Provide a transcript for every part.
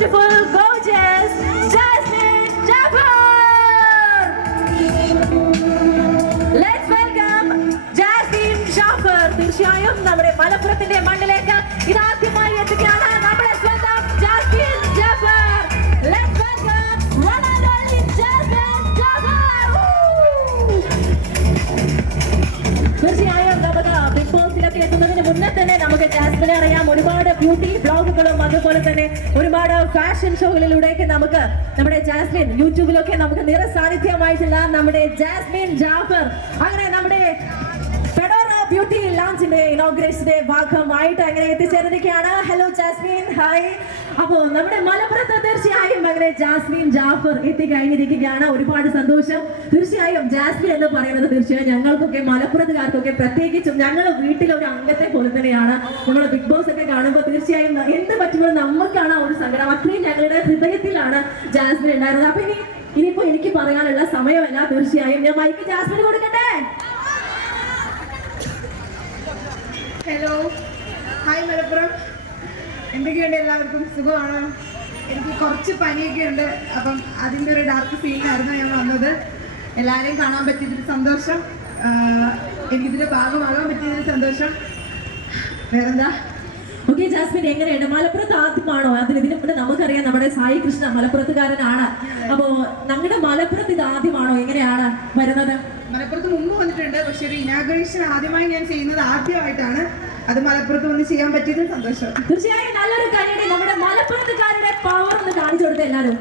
beautiful, gorgeous Jasmine Jaffer. Let's welcome Jasmine Jaffer. തീർച്ചയായും നമ്മുടെ മലപ്പുറത്തിന്റെ മണ്ണിലേക്ക് ഇതാദ്യമായി എത്തുകയാണ് നമ്മുടെ സ്വന്തം Jasmin Jafar Let's welcome one and only Jasmine Jaffer. തീർച്ചയായും നമുക്ക് ബിഗ് ബോസിലൊക്കെ എത്തുന്നതിന് മുന്നേ തന്നെ നമുക്ക് ജാസ്മിനെ അറിയാം ബ്യൂട്ടി ബ്ലോഗുകളും അതുപോലെ തന്നെ ഒരുപാട് ഫാഷൻ ഷോകളിലൂടെയൊക്കെ നമുക്ക് നമ്മുടെ ജാസ്മിൻ യൂട്യൂബിലൊക്കെ നമുക്ക് നിറസാന്നിധ്യമായിട്ടുള്ള നമ്മുടെ ജാസ്മിൻ ജാഫർ. അങ്ങനെ നമ്മുടെ ബ്യൂട്ടി ലോഞ്ചിന്റെ ഇനോഗ്രേഷന്റെ ഭാഗമായിട്ട് അങ്ങനെ എത്തിച്ചേർന്നിരിക്കുകയാണ്. ഹലോ ജാസ്മിൻ ഹായ് അപ്പോ നമ്മുടെ മലപ്പുറത്ത് തീർച്ചയായും അങ്ങനെ ജാസ്മിൻ ജാഫർ എത്തിക്കഴിഞ്ഞിരിക്കുകയാണ്. ഒരുപാട് സന്തോഷം. തീർച്ചയായും ജാസ്മിൻ എന്ന് പറയുന്നത് തീർച്ചയായും ഞങ്ങൾക്കൊക്കെ മലപ്പുറത്തുകാർക്കൊക്കെ പ്രത്യേകിച്ചും ഞങ്ങൾ വീട്ടിലെ ഒരു അംഗത്തെ പോലെ തന്നെയാണ്. നമ്മൾ ബിഗ് ബോസ് ഒക്കെ കാണുമ്പോൾ തീർച്ചയായും എന്ത് പറ്റുമ്പോൾ നമുക്കാണ് ആ ഒരു സങ്കടം. അത്രയും ഞങ്ങളുടെ ഹൃദയത്തിലാണ് ജാസ്മിൻ ഉണ്ടായിരുന്നത്. അപ്പൊ ഇനി ഇനിയിപ്പോ എനിക്ക് പറയാനുള്ള സമയമല്ല. തീർച്ചയായും ഞാൻ മൈക്ക് ജാസ്മിന് കൊടുക്കട്ടെ? Hello hi Malappuram. എന്തൊക്കെയുണ്ട് എല്ലാവർക്കും? സുഖമാണ്? എനിക്ക് കുറച്ച് പനിയൊക്കെ ഉണ്ട്. അപ്പം അതിന്റെ ഒരു ഡാർക്ക് സീനായിരുന്നു ഞാൻ വന്നത്. എല്ലാവരെയും കാണാൻ പറ്റിയതിൽ സന്തോഷം. എനിക്കിതിന്റെ ഭാഗമാകാൻ പറ്റിയതിൽ സന്തോഷം. വേറെന്താ? ഓക്കെ ജാസ്മിൻ എങ്ങനെയുണ്ട്? മലപ്പുറത്ത് ആദ്യമാണോ? അതിൽ ഇതിന് കൊണ്ട് നമുക്കറിയാം നമ്മുടെ സായി കൃഷ്ണ മലപ്പുറത്തുകാരനാണ്. അപ്പോ നമ്മുടെ മലപ്പുറത്ത് ഇത് ആദ്യമാണോ? എങ്ങനെയാണ് വരുന്നത്? മലപ്പുറത്ത് മുമ്പ് വന്നിട്ടുണ്ട്. പക്ഷെ ഒരു ഇനാഗ്രേഷൻ ആദ്യമായി ഞാൻ ചെയ്യുന്നത് ആദ്യമായിട്ടാണ്. അത് മലപ്പുറത്ത് വന്ന് ചെയ്യാൻ പറ്റിയതിൽ സന്തോഷം. തീർച്ചയായും നല്ലൊരു കാര്യം നമ്മുടെ മലപ്പുറത്തുകാരുടെ പവർ ഒന്ന് കാണിച്ചു കൊടുത്ത എല്ലാവരും.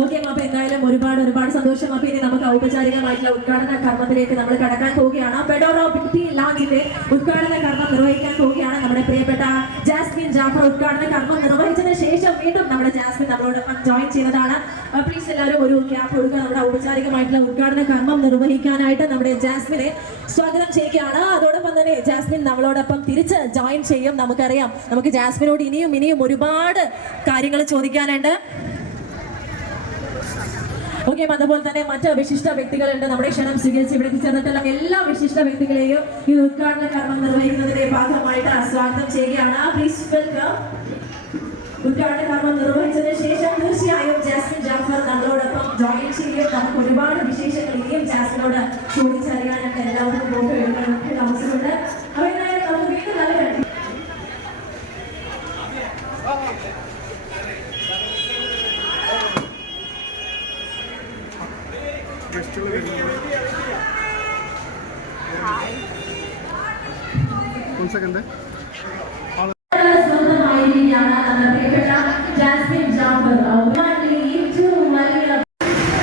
ഓക്കെ അപ്പൊ എന്തായാലും ഒരുപാട് ഒരുപാട് സന്തോഷം. അപ്പൊ ഇനി നമുക്ക് ഔപചാരികമായിട്ടുള്ള ഉദ്ഘാടന കർമ്മത്തിലേക്ക് നമ്മൾ കടക്കാൻ പോവുകയാണ്. പെഡോറോ ബ്യൂട്ടി ലാഗിന്റെ ഉദ്ഘാടന കർമ്മം നിർവഹിക്കാൻ പോവുകയാണ് നമ്മുടെ പ്രിയപ്പെട്ട ജാസ്മിൻ ജാഫർ. ഉദ്ഘാടന കർമ്മം നിർവഹിച്ചതിന് ശേഷം വീണ്ടും നമ്മുടെ ജാസ്മിൻ നമ്മളോടൊപ്പം ജോയിൻ ചെയ്തതാണ് പ്ലീസ് എല്ലാവരും ഒരു ക്യാപ്പ് കൊടുക്കുക. നമ്മുടെ ഔപചാരികമായിട്ടുള്ള ഉദ്ഘാടന കർമ്മം നിർവഹിക്കാനായിട്ട് നമ്മുടെ ജാസ്മിനെ സ്വാഗതം ചെയ്യുകയാണ്. അതോടൊപ്പം തന്നെ ജാസ്മിൻ നമ്മളോടൊപ്പം തിരിച്ച് ജോയിൻ ചെയ്യും. നമുക്കറിയാം. നമുക്ക് ജാസ്മിനോട് ഇനിയും ഇനിയും ഒരുപാട് കാര്യങ്ങൾ ചോദിക്കാനുണ്ട്. ഓക്കെ അതുപോലെ തന്നെ മറ്റ് വിശിഷ്ട വ്യക്തികളുണ്ട്. നമ്മുടെ ക്ഷണം സ്വീകരിച്ച് ഇവിടെ ചേർന്നിട്ടുള്ള എല്ലാ വിശിഷ്ട വ്യക്തികളെയും ഈ ഉദ്ഘാടന കർമ്മം നിർവഹിക്കുന്നതിന്റെ ഭാഗമായിട്ട് സ്വാഗതം ചെയ്യുകയാണ്. ഉദ്ഘാടന കർമ്മം നിർവഹിച്ചതിന് ശേഷം തീർച്ചയായും ജാസ്മിൻ ജാഫർ നമ്മളോടൊപ്പം ജോയിൻ ചെയ്യും നമുക്ക് ഒരുപാട് വിശേഷങ്ങൾ ഇനിയും ജാസ്മിനോട് ചോദിച്ചറിയാനായിട്ട് എല്ലാവർക്കും ഫോട്ടോ അവസരമുണ്ട്. ഏറ്റവും വലിയ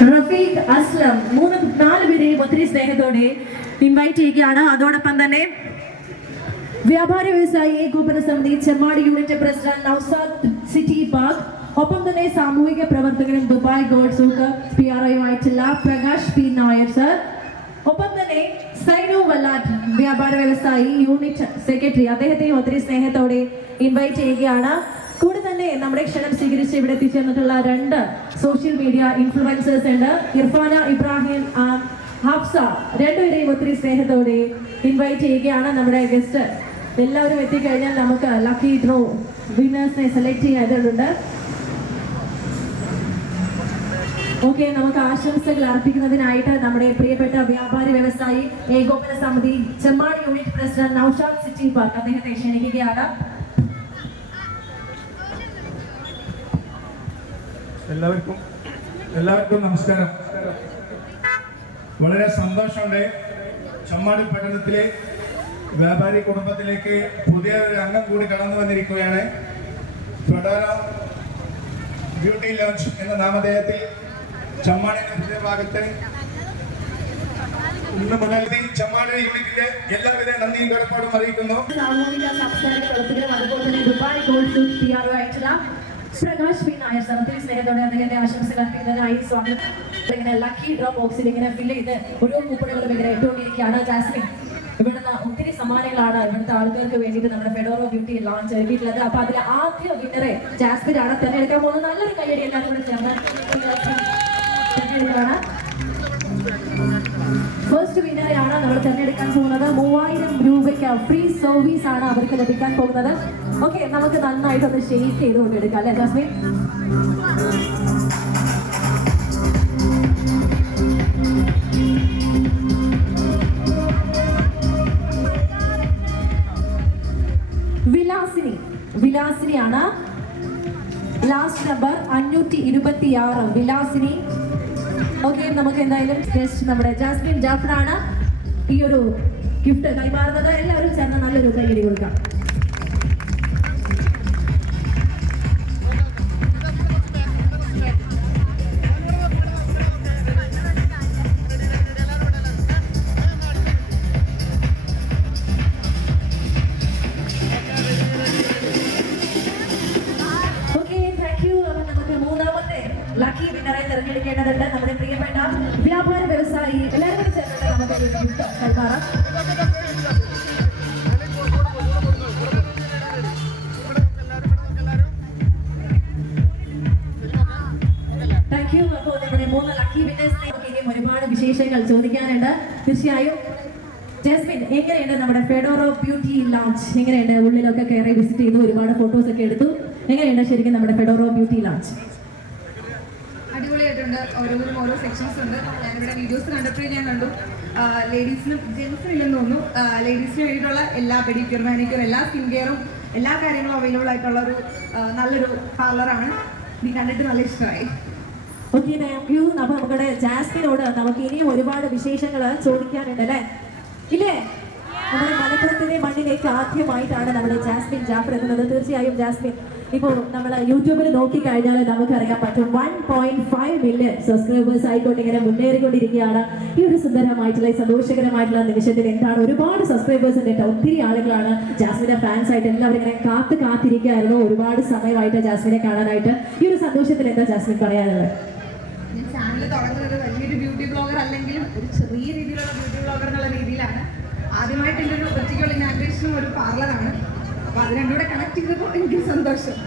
റഫീഖ് അസ്ലം മൂന്ന് നാല് പേരെയും ഒത്തിരി സ്നേഹത്തോടെ ഇൻവൈറ്റ് ചെയ്യുകയാണ്. അതോടൊപ്പം തന്നെ വ്യാപാര വ്യവസായി ഏകോപന സമിതി Chemmad unit president Nousad City Park ഒപ്പം തന്നെ സാമൂഹിക പ്രവർത്തകനും Dubai gold souk P R ഒയുമായിട്ടുള്ള Prakash P Nair sir ഒപ്പം തന്നെ സൈനു വല്ലാറ്റ് വ്യാപാര വ്യവസായി യൂണിറ്റ് സെക്രട്ടറി. അദ്ദേഹത്തെയും ഒത്തിരി സ്നേഹത്തോടെ ഇൻവൈറ്റ് ചെയ്യുകയാണ്. കൂടെ തന്നെ നമ്മുടെ ക്ഷണം സ്വീകരിച്ച് ഇവിടെ എത്തിച്ചേർന്നിട്ടുള്ള രണ്ട് സോഷ്യൽ മീഡിയ ഇൻഫ്ലുവൻസേഴ്സ് ഉണ്ട്. ഇർഫാന ഇബ്രാഹിം ഹാഫ്സ. രണ്ടുപേരെയും ഒത്തിരി സ്നേഹത്തോടെ ഇൻവൈറ്റ് ചെയ്യുകയാണ് നമ്മുടെ ഗസ്റ്റ് എല്ലാവരും എത്തിക്കഴിഞ്ഞാൽ നമുക്ക് ലക്കി ഡ്രോ വിന്നേഴ്സിനെ സെലക്ട് ചെയ്യാനുണ്ട് ഓക്കെ നമുക്ക് ആശംസകൾ അർപ്പിക്കുന്നതിനായിട്ട് നമ്മുടെ പ്രിയപ്പെട്ട വ്യാപാരി വ്യവസായി ഏകോപന സമിതി Chemmad unit president Noushad City Park അദ്ദേഹത്തെ ക്ഷണിക്കുകയാണ്. എല്ലാവർക്കും എല്ലാവർക്കും നമസ്കാരം. വളരെ സന്തോഷമുണ്ട് ചമ്മാടി പട്ടണത്തിലെ വ്യാപാരി കുടുംബത്തിലേക്ക് പുതിയ ഒരു അംഗം കൂടി കടന്നു വന്നിരിക്കുകയാണ്. ബ്യൂട്ടി ലോഞ്ച് എന്ന നാമധേയത്തിൽ ചമ്മാടിന്റെ ഹൃദയഭാഗത്ത് ഇന്ന് മുതൽ ചമ്മാടി യൂണിറ്റിന്റെ എല്ലാവിധ നന്ദിയും കടപ്പാടും അറിയിക്കുന്നു. പ്രകാശ് പി നായർ സർ ഒത്തിരി സ്നേഹത്തോടെ അദ്ദേഹത്തെ ആശംസകൾ അർപ്പിക്കുന്നതിനായി സ്വാഗതം ഇങ്ങനെ ലക്കി ഡ്രോ ബോക്സിൽ ഇങ്ങനെ ഫില്ല് ചെയ്ത് ഓരോ കൂപ്പണുകളും ഇങ്ങനെ ഇട്ടുകൊണ്ടിരിക്കുകയാണ് ജാസ്മിൻ. ഇവിടുന്ന് ഒത്തിരി സമ്മാനങ്ങളാണ് ഇവിടുത്തെ ആളുകൾക്ക് വേണ്ടിയിട്ട് നമ്മുടെ ഫെഡോറോ ബ്യൂട്ടി ലോഞ്ച് ചെയ്തിട്ടുള്ളത് അപ്പൊ അതിലെ ആദ്യ വിന്നറെ ജാസ്മിൻ ആണ് തിരഞ്ഞെടുക്കാൻ പോകുന്നത് നല്ലൊരു കൈയടി എല്ലാവരും കൂടെ ചേർന്ന്. തെരഞ്ഞെടുക്കുകയാണ് ഫസ്റ്റ് വിന്നറെയാണ് നമ്മൾ തിരഞ്ഞെടുക്കാൻ പോകുന്നത്. മൂവായിരം രൂപയ്ക്ക് ഫ്രീ സർവീസ് ആണ് അവർക്ക് ലഭിക്കാൻ പോകുന്നത്. ഓക്കെ നമുക്ക് നന്നായിട്ടൊന്ന് ഷെയ്ക്ക് ചെയ്ത് കൊണ്ടെടുക്കാം അല്ലേ ജാസ്മിൻ? വിലാസിനി. വിലാസിനിയാണ് ലാസ്റ്റ് നമ്പർ അഞ്ഞൂറ്റി ഇരുപത്തി ആറ് വിലാസിനി ഓക്കെ നമുക്ക് എന്തായാലും ജസ്റ്റ് നമ്മുടെ ജാസ്മിൻ ജാഫറാണ് ഈ ഒരു ഗിഫ്റ്റ് കൈമാറുന്നത്. എല്ലാവരും ചേർന്ന നല്ലൊരു കൈയടി വിന്നറെ നമ്മുടെ പ്രിയപ്പെട്ട വ്യാപാര വ്യവസായി എല്ലാവരും ചേർന്നിട്ട് നമുക്ക് കൈമാറാം. താങ്ക് യു അപ്പോൾ നമ്മുടെ മൂന്ന് ലക്കി വിന്നേഴ്സിനെ ഇനിയും ഒരുപാട് വിശേഷങ്ങൾ ചോദിക്കാനുണ്ട്. തീർച്ചയായും ജാസ്മിൻ എങ്ങനെയുണ്ട് നമ്മുടെ ഫെഡോറോ ബ്യൂട്ടി ലോഞ്ച് എങ്ങനെയുണ്ട്? ഉള്ളിലൊക്കെ കയറി വിസിറ്റ് ചെയ്തു ഒരുപാട് ഫോട്ടോസ് ഒക്കെ എടുത്തു. എങ്ങനെയുണ്ട് ശരിക്കും നമ്മുടെ ഫെഡോറോ ബ്യൂട്ടി ലോഞ്ച് അടിപൊളിയായിട്ടുണ്ട്. ഓരോന്നിനും ഓരോ സെക്ഷൻസ് ഉണ്ട്. ഞാനിവിടെ വീഡിയോസ് കണ്ടപ്പോഴേ ഞാൻ കണ്ടു. ലേഡീസിനും ജെൻസിനും ഇല്ലെന്ന് തോന്നുന്നു. ലേഡീസിന് വേണ്ടിയിട്ടുള്ള എല്ലാ പെഡിക്യൂർ മാനിക്യൂർ എല്ലാ സ്കിൻ കെയറും എല്ലാ കാര്യങ്ങളും അവൈലബിൾ ആയിട്ടുള്ള ഒരു നല്ലൊരു പാർലറാണ് നീ കണ്ടിട്ട് നല്ല ഇഷ്ടമായി. ഓക്കെ താങ്ക് യു അപ്പൊ നമ്മുടെ ജാസ്മിനോട് നമുക്ക് ഇനിയും ഒരുപാട് വിശേഷങ്ങൾ ചോദിക്കാനുണ്ട് അല്ലേ? ഇല്ലേ? നമ്മുടെ മലപ്പുറത്തിന്റെ മണ്ണിലേക്ക് ആദ്യമായിട്ടാണ് നമ്മുടെ ജാസ്മിൻ ജാഫർ എത്തുന്നത്. തീർച്ചയായും ജാസ്മിൻ ഇപ്പോൾ നമ്മൾ യൂട്യൂബിൽ നോക്കിക്കഴിഞ്ഞാൽ നമുക്കറിയാൻ പറ്റും one point five million subscribers ആയിക്കോട്ടെ ഇങ്ങനെ മുന്നേറിക്കൊണ്ടിരിക്കുകയാണ്. ഈ ഒരു സുന്ദരമായിട്ടുള്ള സന്തോഷകരമായിട്ടുള്ള നിമിഷത്തിൽ എന്താണ്? ഒരുപാട് സബ്സ്ക്രൈബേഴ്സ് ഉണ്ട് കേട്ടോ. ഒത്തിരി ആളുകളാണ് ജാസ്മിന്റെ ഫാൻസ് ആയിട്ട് എല്ലാവരും ഇങ്ങനെ കാത്ത് കാത്തിരിക്കുകയായിരുന്നു. ഒരുപാട് സമയമായിട്ട് ജാസ്മിനെ കാണാനായിട്ട്. ഈ ഒരു സന്തോഷത്തിൽ എന്താ ജാസ്മിൻ പറയാനുള്ളത്? ചാനൽ ബ്യൂട്ടി ബ്ലോഗർ അല്ലെങ്കിലും ഒരു ചെറിയ രീതിയിലുള്ള ബ്യൂട്ടി രീതിയിലാണ്. ആദ്യമായിട്ട് എന്റെ ഒരു ഒറ്റയ്ക്കുള്ള ഇനാഗ്രേഷനും ഒരു പാർലറാണ്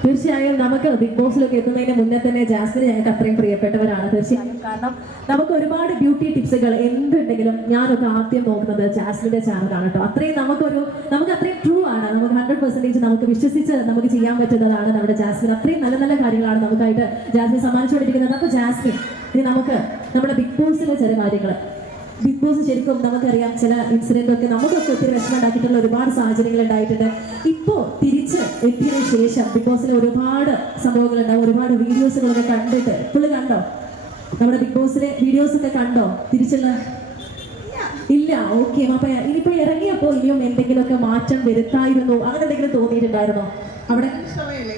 തീർച്ചയായും നമുക്ക് ബിഗ് ബോസിലൊക്കെ എത്തുന്നതിന് മുന്നേ തന്നെ ജാസ്മിന് ഞങ്ങൾക്ക് അത്രയും പ്രിയപ്പെട്ടവരാണ്. തീർച്ചയായും. കാരണം നമുക്ക് ഒരുപാട് ബ്യൂട്ടി ടിപ്സുകൾ എന്തുണ്ടെങ്കിലും ഞാനൊക്കെ ആദ്യം നോക്കുന്നത് ജാസ്മിന്റെ ചാനലാണ് കേട്ടോ. അത്രയും നമുക്കൊരു നമുക്ക് അത്രയും ട്രൂ ആണ്. നമുക്ക് ഹൺഡ്രഡ് പെർസെന്റേജ് നമുക്ക് വിശ്വസിച്ച് നമുക്ക് ചെയ്യാൻ പറ്റുന്നതാണ് നമ്മുടെ ജാസ്മിൻ. അത്രയും നല്ല നല്ല കാര്യങ്ങളാണ് നമുക്കായിട്ട് ജാസ്മിൻ സമ്മാനിച്ചുകൊണ്ടിരിക്കുന്നത്. അപ്പോൾ ജാസ്മിൻ ഇനി നമുക്ക് നമ്മുടെ ബിഗ് ബോസിലെ ചില കാര്യങ്ങൾ ബിഗ് ബോസ് ശരിക്കും നമുക്കറിയാം ചില ഇൻസിഡന്റ് ഒക്കെ നമുക്കൊക്കെ ഒത്തിരി വിഷമം ഉണ്ടാക്കിയിട്ടുള്ള ഒരുപാട് സാഹചര്യങ്ങൾ ഉണ്ടായിട്ടുണ്ട്. ഇപ്പോ തിരിച്ച് എത്തിയതിനു ശേഷം ബിഗ് ബോസിലെ ഒരുപാട് സംഭവങ്ങളുണ്ടാവും ഒരുപാട് വീഡിയോസുകളൊക്കെ കണ്ടിട്ട്. ഇപ്പോൾ കണ്ടോ? നമ്മുടെ ബിഗ് ബോസിലെ വീഡിയോസ് ഒക്കെ കണ്ടോ? തിരിച്ചുള്ള ഇല്ല ഓക്കെ അപ്പൊ ഇനിയിപ്പോ ഇറങ്ങിയപ്പോ ഇനിയും എന്തെങ്കിലുമൊക്കെ മാറ്റം വരുത്തായിരുന്നു അങ്ങനെ എന്തെങ്കിലും തോന്നിയിട്ടുണ്ടായിരുന്നോ? അവിടെ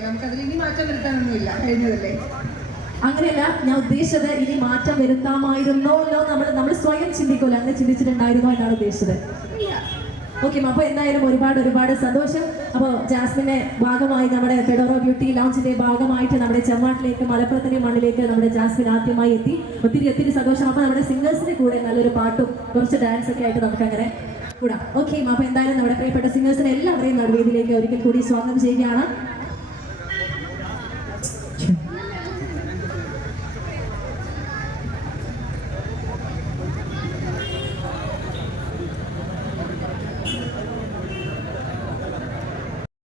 നമുക്ക് അതിൽ ഇനി മാറ്റം വരുത്താനൊന്നുമില്ല കഴിഞ്ഞതല്ലേ? അങ്ങനെയല്ല ഞാൻ ഉദ്ദേശിച്ചത് ഇനി മാറ്റം വരുത്താമായിരുന്നോല്ലോ നമ്മൾ നമ്മൾ സ്വയം ചിന്തിക്കുമല്ലോ അങ്ങനെ ചിന്തിച്ചിട്ടുണ്ടായിരുന്നോ എന്നാണ് ഉദ്ദേശിച്ചത്. ഓക്കെ അപ്പൊ എന്തായാലും ഒരുപാട് ഒരുപാട് സന്തോഷം. അപ്പോൾ ജാസ്മിന്റെ ഭാഗമായി നമ്മുടെ ഫെഡോറോ ബ്യൂട്ടി ലോഞ്ചിന്റെ ഭാഗമായിട്ട് നമ്മുടെ ചെമ്മാട്ടിലേക്ക് മലപ്പുറത്തിന്റെ മണ്ണിലേക്ക് നമ്മുടെ ജാസ്മിൻ ആദ്യമായി എത്തി. ഒത്തിരി ഒത്തിരി സന്തോഷം. അപ്പൊ നമ്മുടെ സിംഗേഴ്സിന്റെ കൂടെ നല്ലൊരു പാട്ടും കുറച്ച് ഡാൻസ് ഒക്കെ ആയിട്ട് നമുക്ക് അങ്ങനെ കൂടാം ഓക്കെ അപ്പൊ എന്തായാലും നമ്മുടെ പ്രിയപ്പെട്ട സിംഗേഴ്സിനെ എല്ലാവരെയും നടുവേദിയിലേക്ക് ഒരിക്കൽ കൂടി സ്വാഗതം ചെയ്യുകയാണ്.